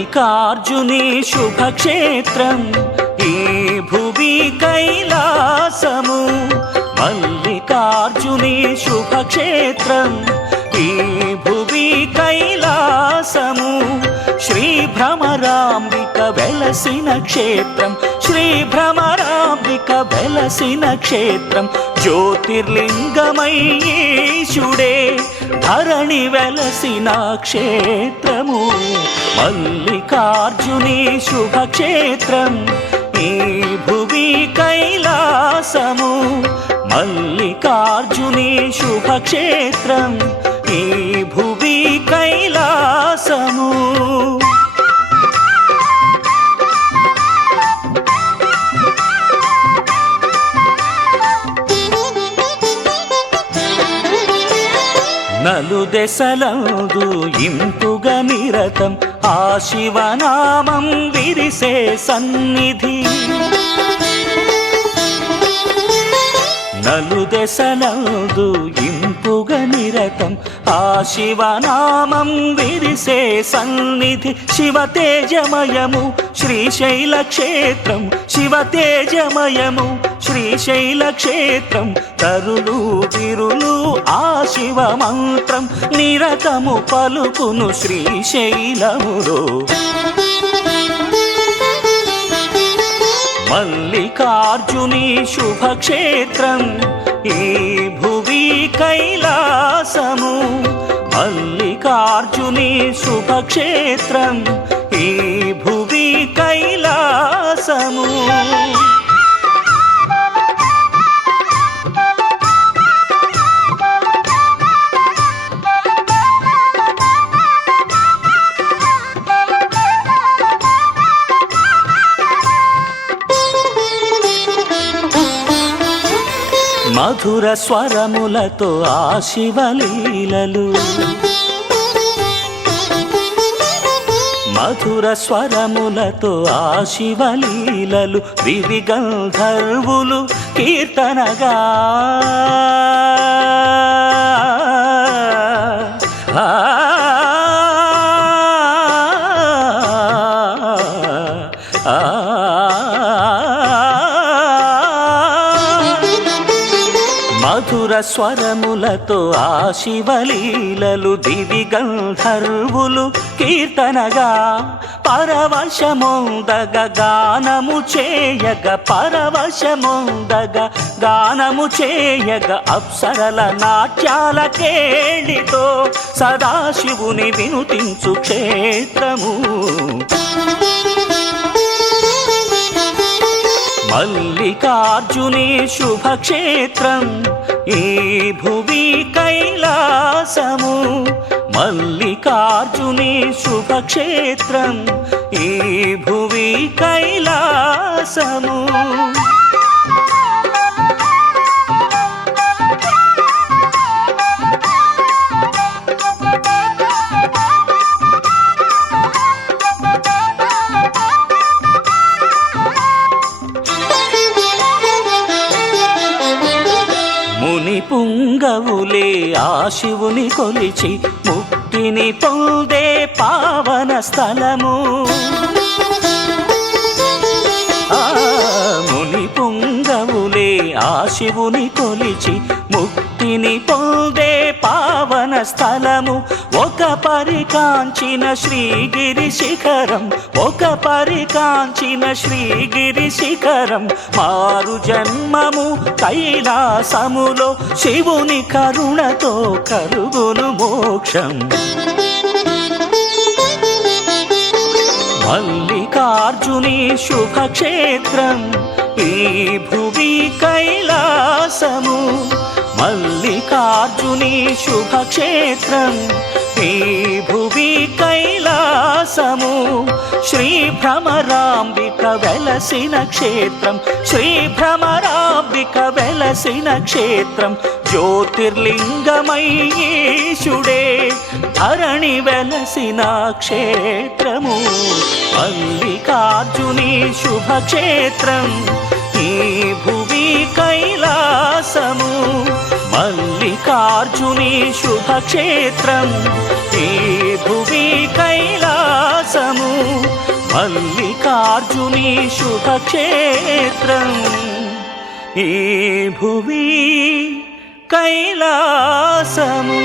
మల్లికార్జుని శుభక్షేత్రం ఈ భువి కైలాసము. మల్లికార్జుని శుభక్షేత్రం ఈ భువి కైలాసము. శ్రీ భ్రమరాంబిక వెలసిన క్షేత్రం, శ్రీ భ్రమరాంబిక వెలసిన క్షేత్రం. జ్యోతిర్లింగమై ఈశుడే ధరణి వెలసిన క్షేత్రము. మల్లికార్జుని శుభక్షేత్రం ఈ భువి కైలాసము. మల్లికార్జుని శుభక్షేత్రం ఈ భువి కైలాసము. నలుదెసలందు ఇంపుగా నిరతం ఆ శివనామం విరిసే సన్నిధి. నలుదెసలందు ఇంపుగా నిరతం ఆ శివనామం విరిసే సన్నిధి. శివతేజమయము శ్రీశైల క్షేత్రం, శివతేజమయము శ్రీశైల క్షేత్రం. తరులు విరులు ఆ శివ మంత్రం నిరతము పలుకును శ్రీశైలములో. మల్లికార్జుని శుభక్షేత్రం ఈ భువి కైలాసము. మల్లికార్జుని శుభక్షేత్రం ఈ భువి కైలాసము. మధుర స్వరములతో ఆ శివలీలలు, మధుర స్వరములతో ఆ శివలీలలు. దివి గంధర్వులు కీర్తనగా మధుర స్వరములతో ఆ శివలీలలు. దివి గంధర్వులు కీర్తనగా పరవశమొందగ గానము చేయగ, పరవశమొందగ గానము చేయగ. అప్సరల నాట్యాల కేళితో సదాశివుని వినుతించు క్షేత్రము. మల్లికార్జుని శుభక్షేత్రం ఈ భువి కైలాసము. మల్లికార్జుని శుభక్షేత్రం ఈ భువి కైలాసము. పుంగవులే ఆ శివుని కొలిచి ముక్తిని పొందే పావన స్థలము. ముని పుంగవులే ఆ శివుని కొలిచి ముక్తిని పొందే పావన స్థలము. ఒక పరికాంచిన శ్రీగిరి శిఖరం, ఒక పరికాంచిన శ్రీగిరి శిఖరం. మారు జన్మము కైలాసములో శివుని కరుణతో కలుగును మోక్షం. మల్లికార్జుని శుభక్షేత్రం ఈ భువి కైలాసము. మల్లికార్జుని శుభక్షేత్రం ఈ భువి కైలాసము. శ్రీ భ్రమరాంబిక వెలసిన క్షేత్రం, శ్రీ భ్రమరాంబిక వెలసిన క్షేత్రం. జ్యోతిర్లింగమై ఈశుడే ధరణి వెలసిన క్షేత్రము. మల్లికార్జుని శుభక్షేత్రం ఈ భువి కైలాసము. మల్లికార్జుని శుభక్షేత్రం ఈ భువి కైలాసము. కైలాసము మల్లికార్జుని శుభక్షేత్రం ఈ భువి కైలాసము.